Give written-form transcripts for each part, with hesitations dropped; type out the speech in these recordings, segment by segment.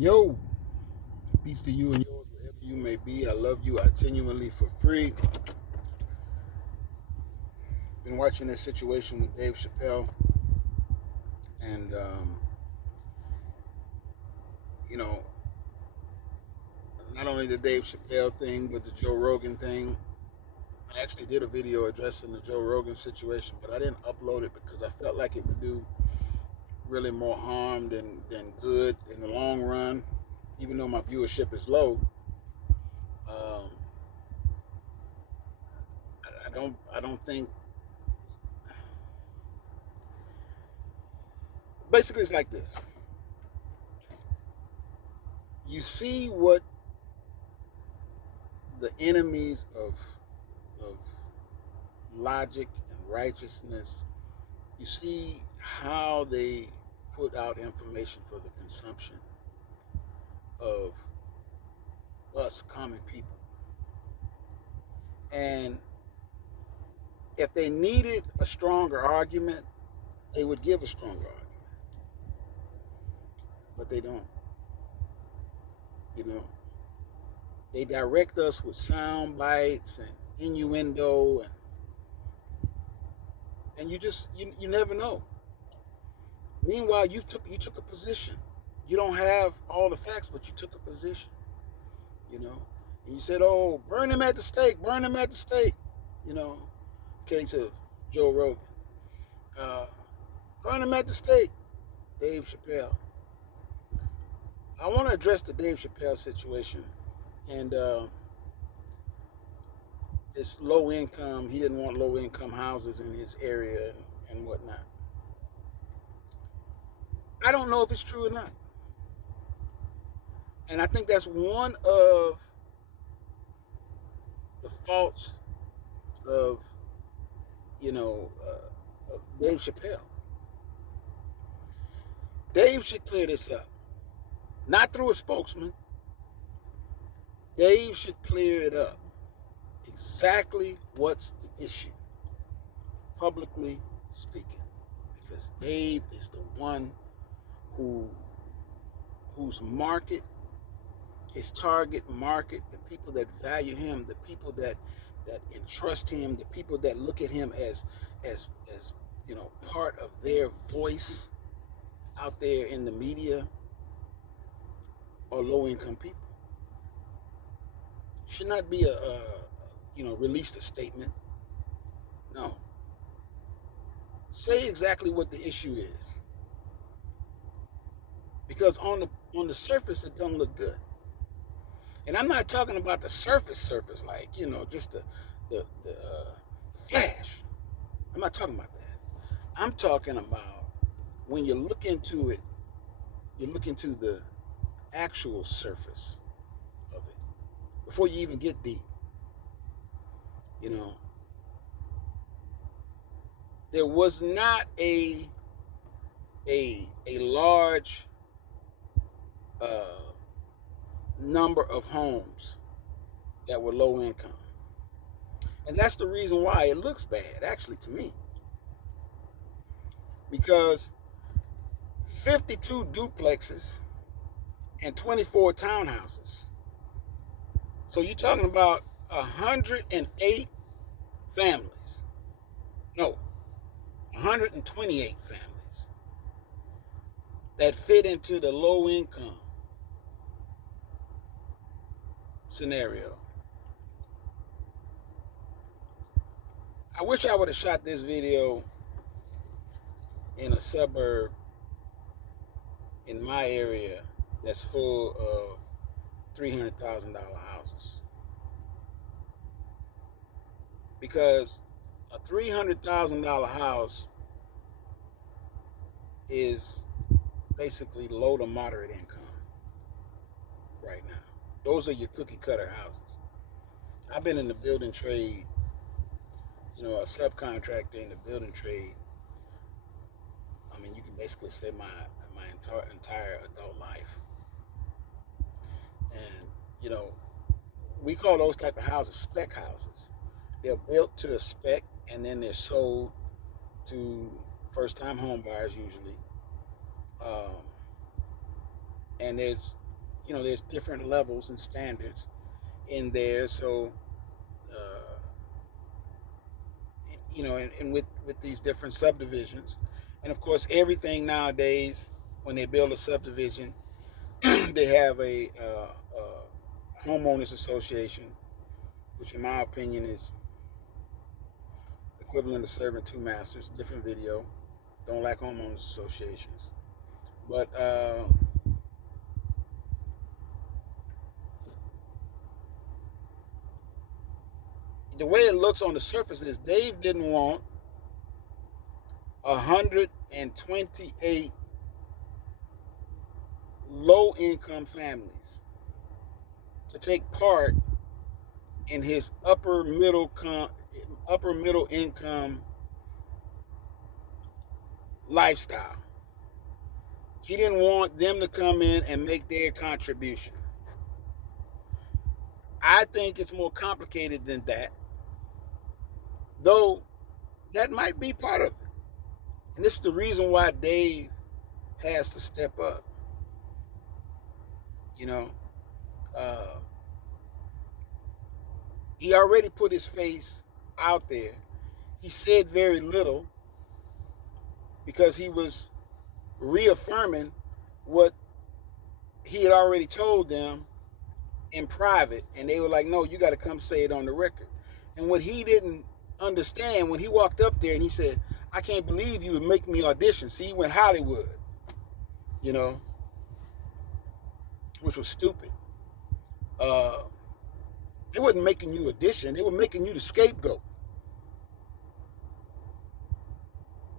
Yo, peace to you and yours wherever you may be. I love you. I genuinely for free. Been watching this situation with Dave Chappelle, and you know, not only the Dave Chappelle thing, but the Joe Rogan thing. I actually did a video addressing the Joe Rogan situation, but I didn't upload it because I felt like it would do really more harm than good in the long run. Even though my viewership is low, um, I don't think. Basically, it's like this. You see what the enemies of logic and righteousness, you see how they put out information for the consumption of us common people. And if they needed a stronger argument, they would give a stronger argument. But they don't. You know, they direct us with sound bites and innuendo, and you never know. Meanwhile, you took a position. You don't have all the facts, but you took a position. You know, and you said, "Oh, burn him at the stake, burn him at the stake." You know, case of Joe Rogan, uh, burn him at the stake. Dave Chappelle. I want to address the Dave Chappelle situation, and it's low income. He didn't want low income houses in his area and whatnot. I don't know if it's true or not, and I think that's one of the faults of of Dave Chappelle. Dave should clear this up, not through a spokesman. Dave should clear it up. Exactly what's the issue, publicly speaking, because Dave is the one who whose market, his target market, the people that value him, the people that entrust him, the people that look at him as part of their voice out there in the media, are low income people. Should not be released a statement. No, say exactly what the issue is, because on the surface it don't look good. And I'm not talking about the surface, like just the flash. I'm not talking about that. I'm talking about when you look into it, you look into the actual surface of it before you even get deep. You know, there was not a large uh, number of homes that were low income, and that's the reason why it looks bad, actually, to me, because 52 duplexes and 24 townhouses. So you're talking about 108 families. No, 128 families that fit into the low income scenario. I wish I would have shot this video in a suburb in my area that's full of $300,000 houses. Because a $300,000 house is basically low to moderate income right now. Those are your cookie cutter houses. I've been in the building trade, a subcontractor in the building trade. I mean, you can basically say my entire adult life. And we call those type of houses spec houses. They're built to a spec, and then they're sold to first-time home buyers usually. Um, and there's there's different levels and standards in there. So, and with these different subdivisions, and of course, everything nowadays when they build a subdivision, they have a homeowners association, which in my opinion is equivalent to serving two masters. Different video. Don't like homeowners associations, but the way it looks on the surface is Dave didn't want 128 low-income families to take part in his upper middle income lifestyle. He didn't want them to come in and make their contribution. I think it's more complicated than that, though that might be part of it. And this is the reason why Dave has to step up. He already put his face out there. He said very little because he was reaffirming what he had already told them in private, and they were like, no, you got to come say it on the record. And what he didn't understand, when he walked up there and he said, I can't believe you would make me audition. See, he went Hollywood, which was stupid. They wasn't making you audition. They were making you the scapegoat.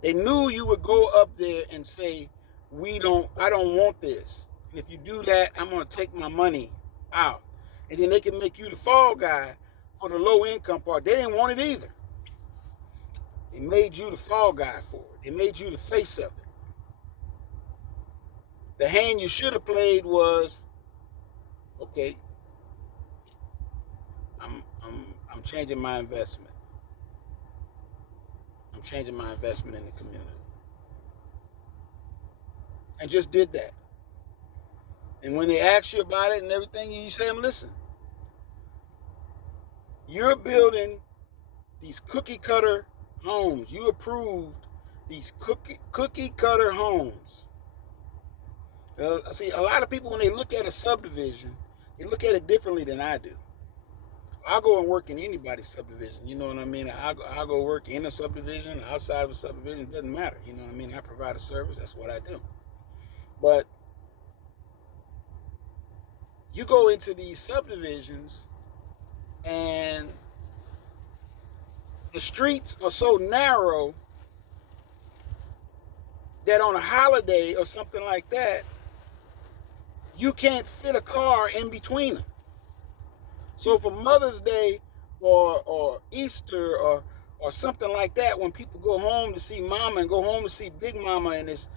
They knew you would go up there and say, I don't want this. And if you do that, I'm going to take my money out. And then they can make you the fall guy for the low income part. They didn't want it either. They made you the fall guy for it. They made you the face of it. The hand you should have played was, okay, I'm changing my investment. I'm changing my investment in the community. And just did that. And when they ask you about it and everything, you say, listen, you're building these cookie cutter homes. You approved these cookie cutter homes. See, a lot of people, when they look at a subdivision, they look at it differently than I do. I'll go and work in anybody's subdivision. You know what I mean? I'll go work in a subdivision, outside of a subdivision. It doesn't matter. You know what I mean? I provide a service. That's what I do. But you go into these subdivisions and the streets are so narrow that on a holiday or something like that, you can't fit a car in between them. So for Mother's Day or Easter or something like that, when people go home to see Mama and go home to see Big Mama, and it's,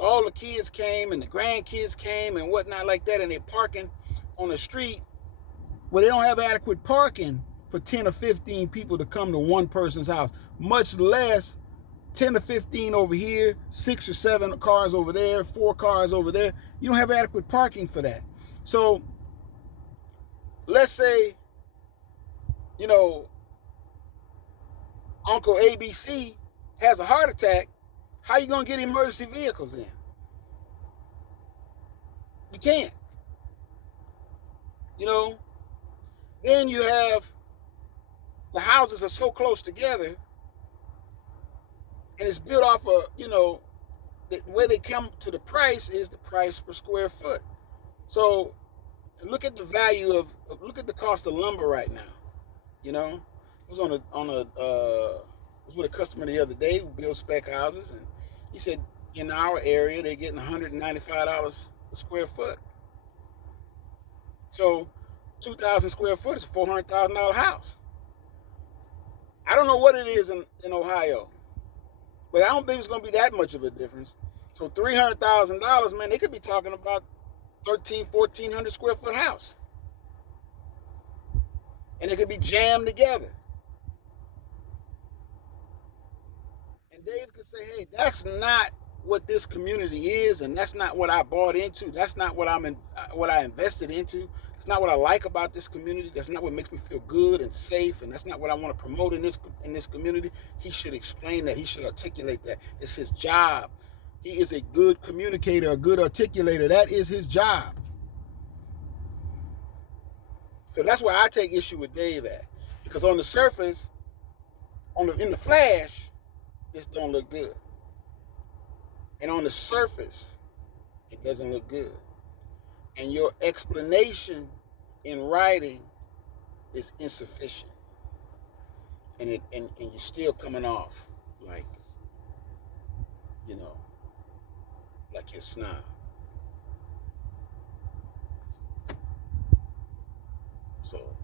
all the kids came and the grandkids came and whatnot like that, and they're parking on the street where they don't have adequate parking for 10 or 15 people to come to one person's house, much less 10 or 15 over here, 6 or 7 cars over there, 4 cars over there. You don't have adequate parking for that. So let's say, Uncle ABC has a heart attack. How you going to get emergency vehicles in? You can't. Then you have the houses are so close together, and it's built off of, the way they come to the price is the price per square foot. So look at the value look at the cost of lumber right now. I was was with a customer the other day who builds spec houses, and he said in our area they're getting $195 a square foot. So 2,000 square foot is a $400,000 house. I don't know what it is in Ohio, but I don't think it's going to be that much of a difference. So $300,000, man, they could be talking about 1,400 square foot house. And it could be jammed together. And Dave could say, hey, that's not what this community is, and that's not what I bought into. That's not what what I invested into. It's not what I like about this community. That's not what makes me feel good and safe, and that's not what I want to promote in this community. He should explain that. He should articulate that. It's his job. He is a good communicator, a good articulator. That is his job. So that's where I take issue with Dave at, because on the surface, in the flash, this don't look good, and on the surface, it doesn't look good, and your explanation in writing is insufficient, and you're still coming off like, like you're a snob. So